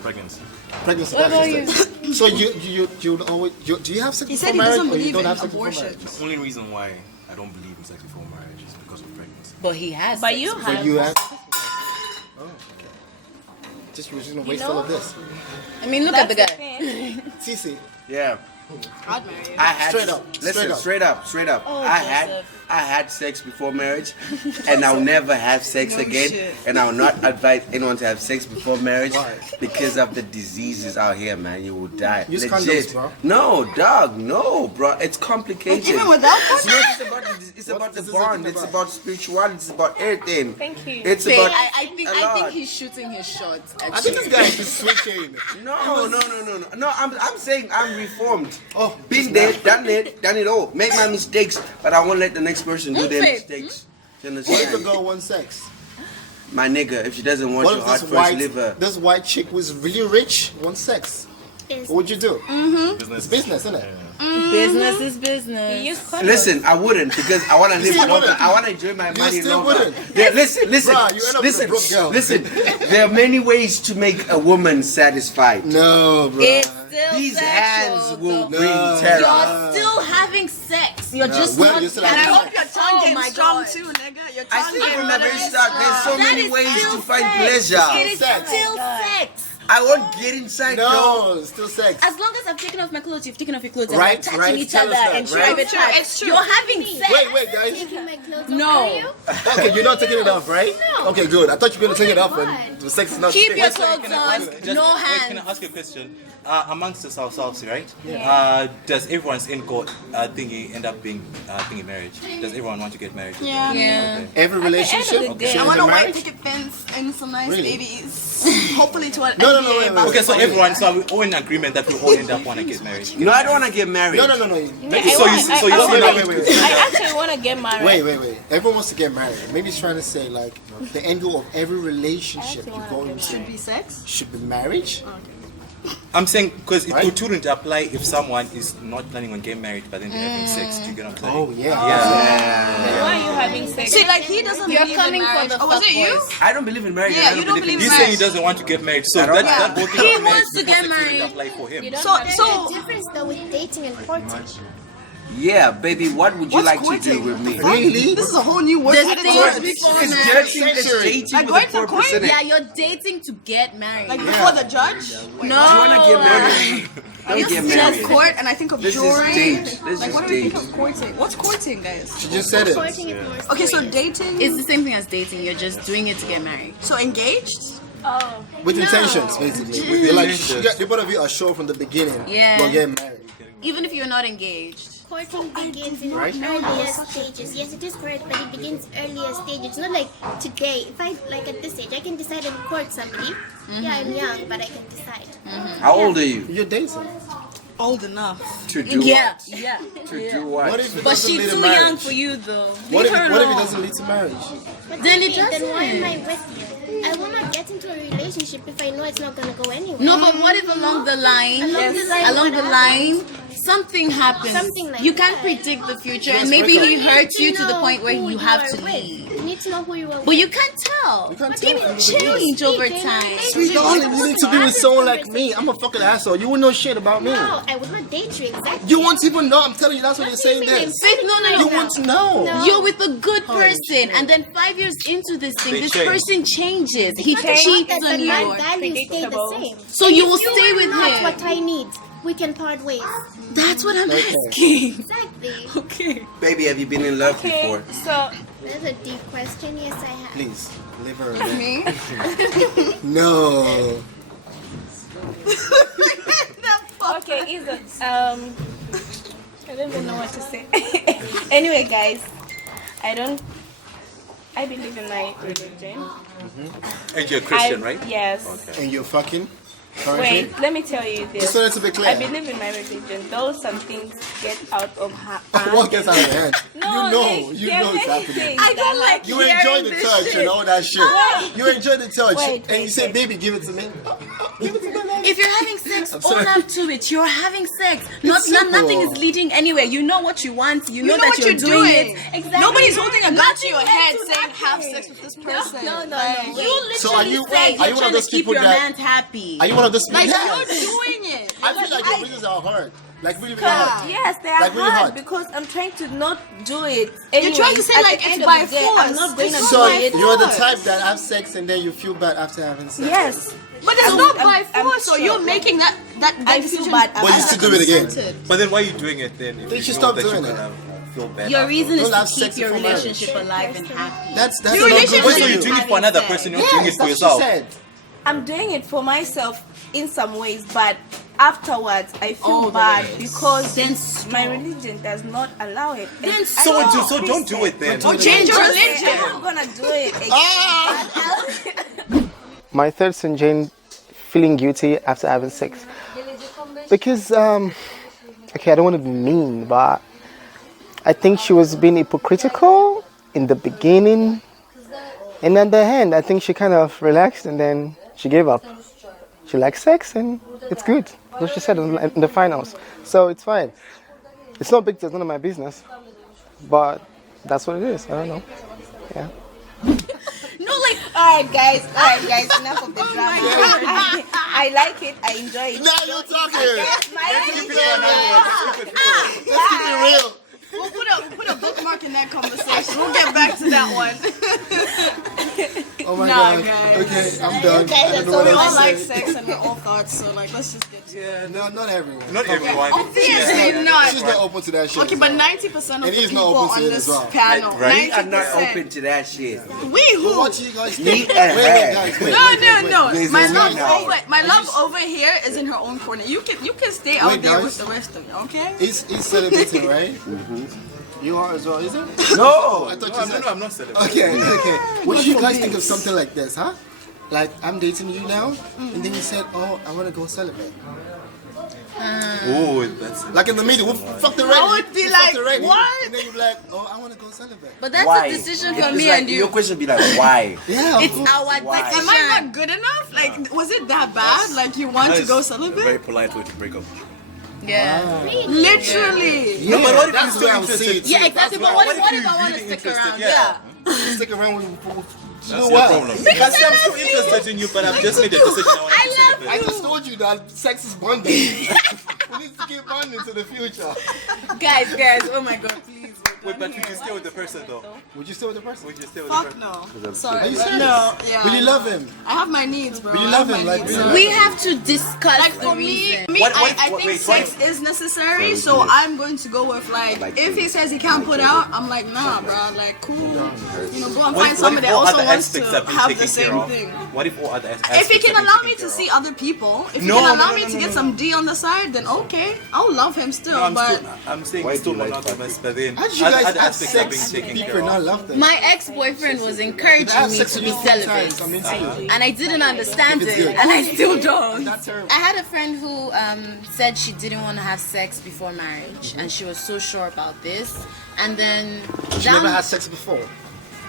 Pregnancy. Pregnancy. What about that's- So you always do you have sex He before said he marriage, doesn't or you believe don't in have sex before abortion. marriage? The only reason why I don't believe in sex before marriage is because of pregnancy. But he has. But sex. you So have. you have. Oh, okay. We're just gonna waste all of this. I mean, look at the That's the guy. thing. Cece, Yeah. I'd marry you. I had Straight up, Listen, straight up. straight up. Oh, I had sex before marriage, and I'll never have sex No again. shit. And I'll not advise anyone to have sex before marriage Why? because of the diseases out here, man. You will die. Use Legit. condoms, bro. No, dog. No, bro. It's complicated. Even without It's not just about it's about the this bond. about? It's about spirituality. It's about everything. Thank you. It's Babe, about. I a think lot. he's shooting his shot. I think this guy is just switching. No. No, I'm saying I'm reformed. Oh, Been there, done it all. Make my mistakes, but I won't let the next person do their Babe. mistakes. You What if the understand? girl wants sex? My nigga, if she doesn't want What your if heart this first, leave her. white chick who is really rich wants sex? Yes. What would you do? Business. It's business, isn't it? Business is business. You use condoms. Listen, I wouldn't because I want to live still longer. wouldn't. I want to enjoy my money still longer. wouldn't. Yeah, listen, Bruh, you end up with a broke girl. listen. There are many ways to make a woman satisfied. No, bro. It's still These sexual, hands will though. bring No. terror. You're still having sex. You're just well, not. you're still And I having hope your tongue Oh my gets strong God. too, nigga. Your I tongue said gets from the very really start, there's so That many is ways still to find sex. pleasure. It is Sex. still sex. I won't get inside though. No, it's still sex. As long as I've taken off my clothes, you've taken off your clothes, and Right, we're touching right. each Tell other us that, and right? private It's true, parts. it's true. You're having sex. Wait, guys. Taking my clothes off. No. Are you? Okay, you're not taking it off, right? No. Okay, good. I thought you were gonna take it off God. and the sex is not. Keep your fixed. clothes on. No Wait, can hands. I ask you a question? Amongst ourselves, right? Does everyone's end goal thingy end up being thingy marriage? Does everyone want to get married? Yeah. Yeah. Every relationship. the day- should I end want in a white marriage? picket fence and some nice Really? babies. Hopefully to an No, NBA wait. basketball. Okay, so everyone, so we're all in agreement that we all end up want to get married. No, I don't want to get married. No. I So want- you Wait. I actually want to get married. Wait. Everyone wants to get married. Maybe he's trying to say like the end goal of every relationship you go into Be sex? should be marriage. I'm saying because Right? it wouldn't apply if someone is not planning on getting married but then they're having sex. Do you get what I'm saying? Oh yeah. Yeah. Why are you having sex? See, like he doesn't You're believe coming in for marriage. the Oh, was it you? fuckboys. I don't believe in marriage. Yeah, I you don't believe He's in saying he marriage. doesn't want to get married, so I don't- that whole thing He of marriage wants to get supposed married. apply for him. So, There's so a difference though with dating and courting. Yeah, baby, what would you what's like to courting? do with me? Really? This is a whole new word. There's added to things it. before It's marriage. dating, it's dating Like with a going to purpose court? in it. Yeah, you're dating to get married. Like before the judge? no. Do you want to get married? Don't get There's married. court, and I think of This is jury. date. This Like, is what do you think date. of courting? What's courting, guys? She just said it. Courting is more Okay, so serious. dating. It's the same thing as dating. You're just doing it to get married. So engaged? Oh. With intentions, basically. You're like you both of you are sure from the beginning. Yeah. You're getting married. Even if you're not engaged. Courting begins in Right? earlier stages. Yes, it is correct, but it begins earlier stages. It's not like today. If I like at this age, I can decide and court somebody. Yeah, I'm young, but I can decide. How old are you? You're dating. Old enough. To do Yeah. what? Yeah. To do what? What if it But doesn't she's lead to too marriage? young for you, though. What Leave if her it alone. doesn't lead to marriage? But Then it then why am I doesn't. with you? I will not get into a relationship if I know it's not gonna go anywhere. No, but what if along the line, Along the line, something happens? Something like you can't that. predict the future, Just and maybe break he up. hurts you to the know point where who you have are to with. leave. You need to know who you are But with. you can't tell. You can't People tell from the beginning. change over Speaking time. Sweet darling, you need to be with someone like me. I'm a fucking asshole. You wouldn't know shit about me. No, I would not date you exactly. You won't even know. I'm telling you, that's what you're What do you saying mean? there. Faith, no. You want to know. No. You're with a good Holy person, shit. and then 5 years into this thing, They this change. person changes. He Not cheats that, on but you. my values stay the Predictable. same. So And you if will stay are with not him. what I need, we can part ways. That's what I'm Okay. asking. Exactly. Okay. Baby, have you been in love Okay, before? so That's a deep question. Yes, I have. Please, leave her alone. Me? No. okay, Isa. I don't even know what to say. Anyway, guys, I believe in my religion. And you're a Christian, I- right? Yes. And you're fucking? Wait, let me tell you this. Just wanted to be clear. I believe in my religion, though some things get out of hand. What gets out of hand? No, you know it's happening. I don't like You enjoy the touch and all that shit. You enjoy the touch, Wait, and you say, "Baby, give it to me." Give it to me. If you're having sex, I'm sorry. own up to it. You're having sex. simple. Nothing is leading anywhere. You know what you want. You know know that what you're you're doing doing. it. Exactly. Nobody's holding a gun to Nothing your led head to saying have nothing. sex with this person. No. Like, You literally So are you- said are you're you one of trying those to keep people your that- man happy. Are you one of those? like Yes. you're doing it. I feel like your business are hard. Like really hard. Yes, they are Like really hard hard. because I'm trying to not do it. You're trying to say At like the it's end of by the day, force. I'm not going to It's do So by it. you're the force. type that have sex and then you feel bad after having sex. Yes. But it's I'm- not I'm- by I'm force, so sure. you're making that I feel decision. bad But you still do it again. consented. But then why are you doing it then? If They you should know stop that doing you're it. gonna feel bad Your afterwards? reason is Don't to have keep sex your before marriage. relationship alive and happy. That's Your not good. relationship- Wait, so you're Having doing it for another person, you're not doing it Yes, for that's what yourself. she said. I'm doing it for myself in some ways, but afterwards I feel Oh, bad yes. because Then my religion does not allow it. And Then I So know don't do it then. Or change your Just say, religion. I'm not gonna do it again. My third son, Jane, feeling guilty after having sex. Because, okay, I don't want to be mean, but I think she was being hypocritical in the beginning. And on the end, I think she kind of relaxed and then she gave up. She likes sex and it's good. That's what she said in the finals. So it's fine. It's not big, it's none of my business. But that's what it is. I don't know. Yeah. No, like Alright guys, enough of the drama. I like it, I enjoy it. Now you're talking. My Let's keep it real. We'll put a bookmark in that conversation. We'll get back to that one. Oh my Nah, god. guys. Okay, I'm done. Okay, I don't know So what we else all to like say. sex and we're all thoughts, so like let's just get to it. Yeah, no, not everyone. Not everyone. Obviously not. She's not open to that shit. Okay, as but well. 90% of And the he's not people open to on it this as well. panel, Right. We are not 90%. open to that shit. We who? What you guys Me think? and Wait, her. guys, wait, No, wait, no, wait. no. This My is love me now. over here is in her own corner. You can stay out Wait, there guys. with the rest of you, okay? He's celebrating, right? You are as well, is it? No. I thought you said. No, I'm not celebrating. Okay. What do you guys think of something like this, huh? Like, I'm dating you now, and then you said, oh, I want to go celebrate. Oh, that's Like in the middle, we fucked already. I would be We like, fucked already. what? And then you're like, oh, I want to go celebrate. but that's Why? a decision for It's me like, and you. Your question be like, why? Yeah, It's of course. our Why? decision. Am I not good enough? Like, was it that bad? Like, you want to go a celebrate? very polite way to break up. Yeah. Literally. Yeah, but what if that's you're the way I still would see it. interested? Yeah, exactly. But what if I you're want to really stick interested? around? Yeah. Stick around with That's do your what? problem. Because I'm still interested in you, but I've just made a decision I want to celebrate. I just told you that sex is bonding. We need to keep bonding to the future. Guys, oh my god, please. Wait, but would you stay with the person though? Would you stay with the person? Would you stay with the Fuck person? no. Sorry. Are you serious? No, yeah. Will you love him? I have my needs, bro. Will you I love have him? my Like, needs. will you love We him? have to discuss Like the for me, reason. I think sex is necessary, so I'm going to go with like if he says he can't put out, I'm like nah, bro, like cool. You know, go and find somebody that all also other wants to aspects have been have the taken same care of? thing. What if all other aspects If he can have been allow taken me to care see of? other people, if he No, can no, allow no, me no, to no, get no. some D on the side, then okay, I'll love him still. No, But I'm saying Why it's still do you like monogamous, but then How did you guys other have aspects have been sex taken with people care and not of. love them? My ex-boyfriend was I encouraging have me sex to with be you 4 times. celibate. I'm into you. And I didn't understand If it's it, good. and I still don't. That's terrible. I had a friend who said she didn't want to have sex before marriage, and she was so sure about this. And then She never had sex before.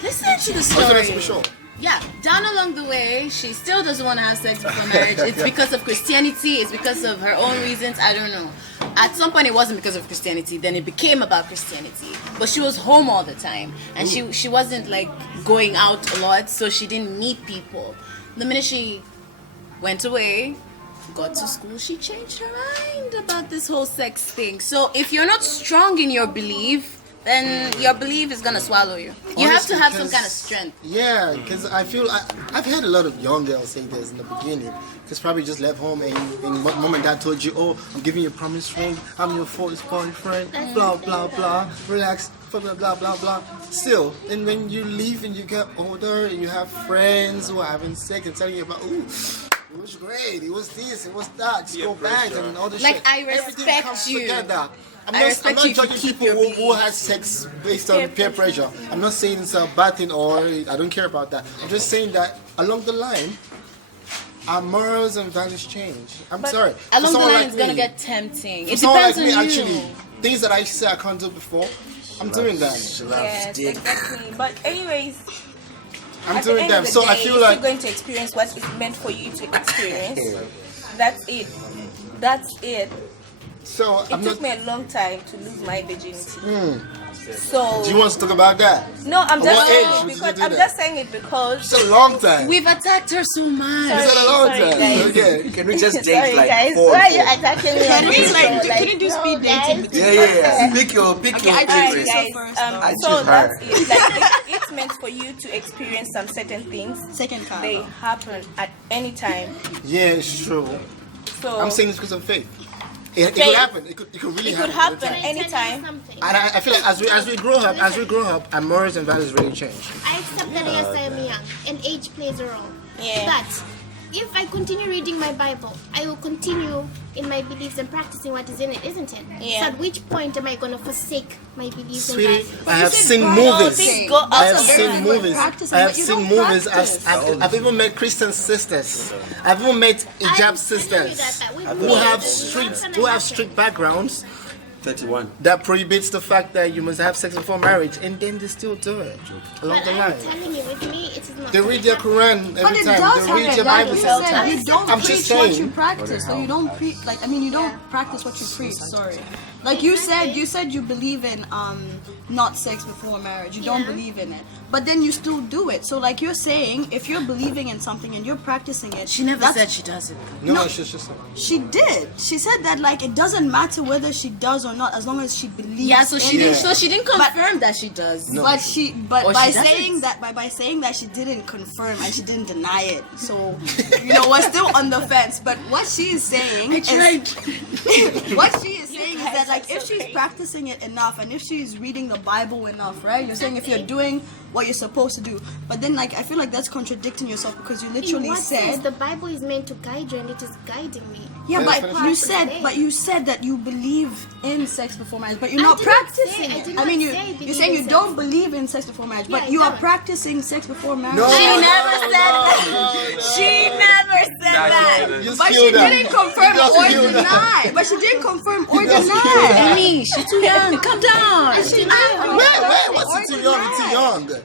listen to the I was gonna story. be sure. Yeah, down along the way, she still doesn't want to have sex before marriage. It's because of Christianity. It's because of her own reasons. I don't know. At some point, it wasn't because of Christianity. Then it became about Christianity. But she was home all the time, and she wasn't like going out a lot, so she didn't meet people. The minute she went away, got to school, she changed her mind about this whole sex thing. So if you're not strong in your belief, then your belief is gonna swallow you. You have to Honestly, have some 'cause- kind of strength. Yeah, because I feel I've had a lot of young girls say this in the beginning. Because probably just left home and mom and dad told you, oh, I'm giving you a promise ring, I'm your first boyfriend, blah blah blah, relax, blah blah blah blah blah. Still, and when you leave and you get older and you have friends who are having sex and telling you about, ooh, it was great, it was this, it was that, just go back and all this Like, shit. I Everything respect comes you. together. I'm I not respect you if you judging keep people your who has sex based on peer pressure. I'm not saying it's a bad thing or I don't care about that. I'm just saying that along the line, Our morals and values change. I'm sorry. Along the line, like it's gonna me, get tempting. for It someone depends like me, on you. actually, things that I say I can't do before, I'm doing them. Yes, exactly. But anyways, I'm at the doing end them. of the So day, I feel you're like still going to experience what is meant for you to experience. That's it. That's it. so. It I'm took not. me a long time to lose my virginity. So Do you want to talk about that? no, I'm At just what saying age it would you because do I'm that? just saying it because It's a long time. We've attacked her so much. It's a long sorry, time. guys. Okay. Can we just date sorry like guys, 4 why are and you 4? attacking me? Can on we this like show? can you do speed dating between Yeah. Pick your Okay, I favorite. choose Alright, you guys. first. I So choose her. that's it. Like it's meant for you to experience some certain things. Second car. They happen at any time. Yeah, it's true. So I'm saying this because of faith. It could Faith. happen. It could really it could happen. happen anytime. Can I tell you anytime. something? And I feel like as we grow up, our morals and values really change. I accept that yes, I am young, and age plays a role. Yeah. But if I continue reading my Bible, I will continue in my beliefs and practicing what is in it, isn't it? Yeah. So at which point am I going to forsake my beliefs Sweetie, and values? I have seen Things movies. go I out have of seen their movies. practicing, I have but you seen don't movies. practice. I've even met Christian sisters. I've even met hijab I'm telling you sisters that we who will. have It's not gonna who have happen. strict backgrounds 31. that prohibits the fact that you must have sex before marriage, and then they still do it along But the I'm line. telling you, with me, it is not. They read their Quran But every it time. does They read have your a Bible value. every You time. said you don't I'm preach just what you saying. practice, so you don't preach. Like I mean, you don't practice what you preach. Sorry. Like you said you believe in not sex before marriage. You don't believe in it, but then you still do it. So like you're saying, if you're believing in something and you're practicing it, She never that's- said she doesn't. No, she's just. She did. She said that like it doesn't matter whether she does or not, as long as she believes. Yeah, so she in didn't. it. So she didn't confirm that she does. But she, but Or by she doesn't. saying that, by saying that she didn't confirm and she didn't deny it, so you know we're still on the fence. But what she is saying, I tried. what she is saying is that like if she's practicing it enough and if she's reading the Bible enough, right? You're saying if you're doing what you're supposed to do, but then like I feel like that's contradicting yourself because you In literally what said. sense? The Bible is meant to guide you, and it is guiding me. Yeah, Yes, but but you it's said, not- but you said that you believe in sex before marriage, but you're I not did not practicing say- I it. did I mean, not you say you're believe saying in you sex. don't believe in sex before marriage, Yeah, but I you are don't. practicing sex before marriage. No, She never no, said that. no. She never said that. You But she killed her. didn't confirm You just or killed her. deny. But she didn't confirm or just killed deny. her. Amy, she's too young. Calm down. She didn't confirm Wait, or what's it too young? It's too young.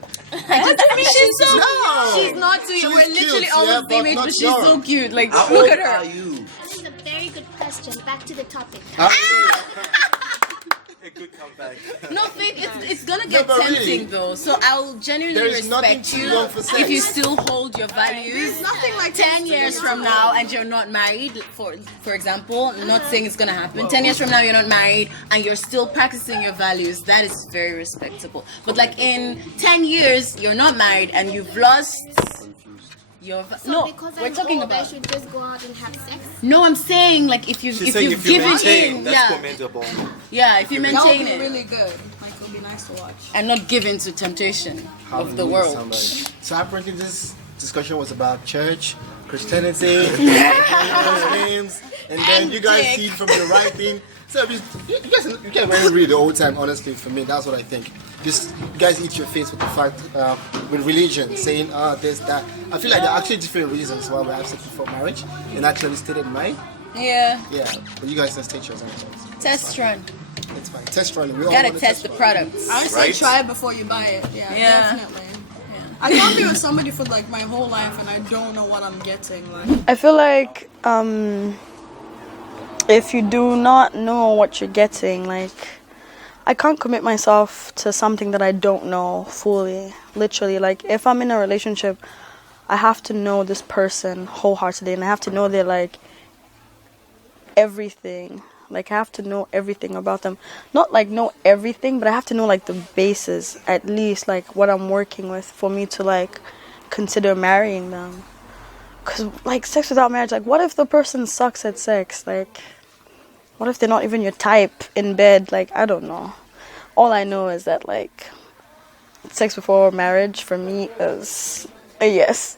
She's so. No. She's not too young. She's We're literally cute, almost yeah, the but age, not but she's so young. cute. Like, How look old at her. are you? This is a very good question. Back to the topic. A good comeback. No, Faith, it's gonna get but really, tempting though. So I'll genuinely there is nothing respect too you young for sex. if you still hold your values. There's nothing like 10 years from now and you're not married, for example, I'm not saying it's gonna happen. 10 years from now you're not married and you're still practicing your values. That is very respectable. But like in 10 years you're not married and you've lost your So no. because We're I'm talking old, I about should just go out and have sex? no. I'm saying like if She's you've saying if you given maintain, in, that's yeah, commendable. yeah. If you That would maintain be it really good. Like it would be nice to watch. and not give in to temptation of the Hallelujah, world. somebody. So apparently this discussion was about church, Christianity, Muslims, and then you guys see it from the right thing. So you can't really read the whole time, honestly, for me. That's what I think. Just you guys eat your face with the fact, with religion, saying, this, that. I feel like there are actually different reasons why we have sex before marriage, and actually stated mine. Yeah. Yeah, but you guys can state yours. Test run. It's fine. Test run. We all Gotta wanna test the run. products. I would say Right? try it before you buy it. Yeah, Yeah. definitely. I can't be with somebody for like my whole life and I don't know what I'm getting. Like, I feel like if you do not know what you're getting, like I can't commit myself to something that I don't know fully. Literally, like if I'm in a relationship, I have to know this person wholeheartedly, and I have to know their like everything. Like I have to know everything about them. Not like know everything, but I have to know like the basis, at least like what I'm working with for me to like consider marrying them. Cause like sex without marriage, like what if the person sucks at sex? Like what if they're not even your type in bed? Like I don't know. All I know is that like sex before marriage for me is a yes.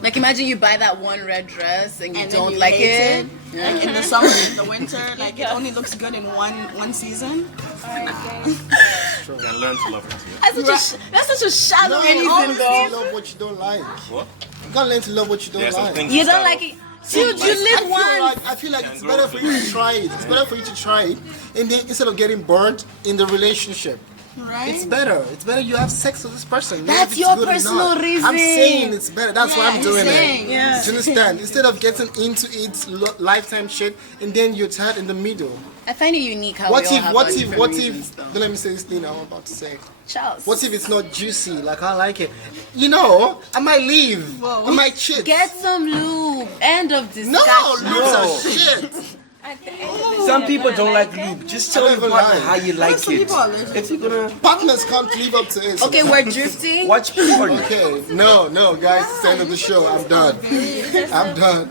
Like imagine you buy that one red dress and you and then don't you like hate it. Like in the summer, in the winter, like it only looks good in one season. You can learn to love it. That's such a shallow No, reason honestly, though. love what you don't like. What? You gotta learn to love what you don't like. You don't like it. Dude, you live once. I feel like it's better for you to try it. It's better for you to try it, and then instead of getting burnt in the relationship. Right? It's better. It's better you have sex with this person. That's your personal reason. I'm saying it's better. That's why I'm doing it. Yeah. Do you understand? Instead of getting into it lifetime shit, and then you're tired in the middle. I find it unique how What we all if? have What our if? different What reasons, if? though. Don't let me say this thing I'm about to say. Charles. What if it's not juicy? Like I like it. You know, I might leave. I might cheat. Get some lube. End of discussion. No, lubes are shit. Some people don't like lube. Just tell your partner how you like it. If you're gonna Partners can't live up to it. Okay, we're drifting. watch porn. Okay, no, guys, it's the end of the show. I'm done. I'm done.